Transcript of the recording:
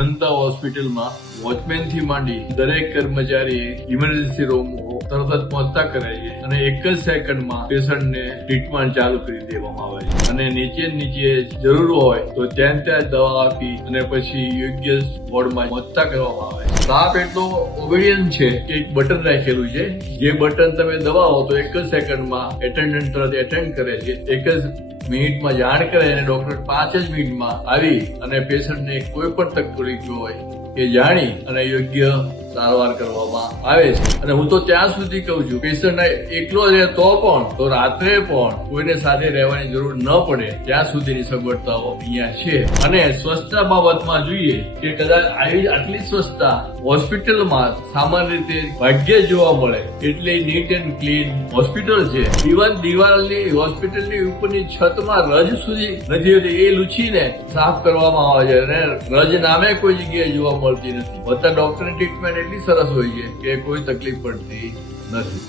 અનંતા હોસ્પિટલમાં વોચમેન થી માંડી દરેક કર્મચારી ઇમરજન્સી રૂમ તરત જ પહોંચતા કરે છે અને એક જ સેકન્ડમાં પેશન્ટને ટ્રીટમેન્ટ ચાલુ કરી દેવામાં આવે છે અને નીચે જરૂર હોય તો ત્યાં દવા આપી અને પછી યોગ્ય વોર્ડમાં પહોંચતા કરવામાં આવે છે. સ્ટાફ એટલો ઓબેડિયન્ટ છે કે એક બટન રાખેલું છે, જે બટન તમે દબાવો તો એક જ સેકન્ડમાં એટેન્ડન્ટ તરત એટેન્ડ કરે છે, એક જ મિનિટમાં જાણ કરે અને ડોક્ટર 5 જ મિનિટમાં આવી અને પેશન્ટને કોઈ પણ તકલીફ હોય એ જાણી અને યોગ્ય સારવાર કરવામાં આવે છે. અને હું તો ત્યાં સુધી કહું છું, પેશન્ટ એકલો રહે તો પણ, તો રાત્રે પણ કોઈને સાથે રહેવાની જરૂર ન પડે ત્યાં સુધીની સગવડતાઓ અહીંયા છે. અને સ્વચ્છતા બાબતમાં જોઈએ કે કદાચ આટલી સ્વચ્છતા હોસ્પિટલમાં સામાન્ય રીતે ભાગ્યે જોવા મળે, એટલે નીટ એન્ડ ક્લીન હોસ્પિટલ છે. ઇવન દિવાલની હોસ્પિટલની ઉપરની છતમાં રજ સુધી નથી હોતી, એ લૂછીને સાફ કરવામાં આવે છે અને રજ નામે કોઈ જગ્યાએ જોવા મળતી નથી. બધા ડોક્ટરની ટ્રીટમેન્ટ એટલી સરસ હોય છે કે કોઈ તકલીફ પડતી નથી.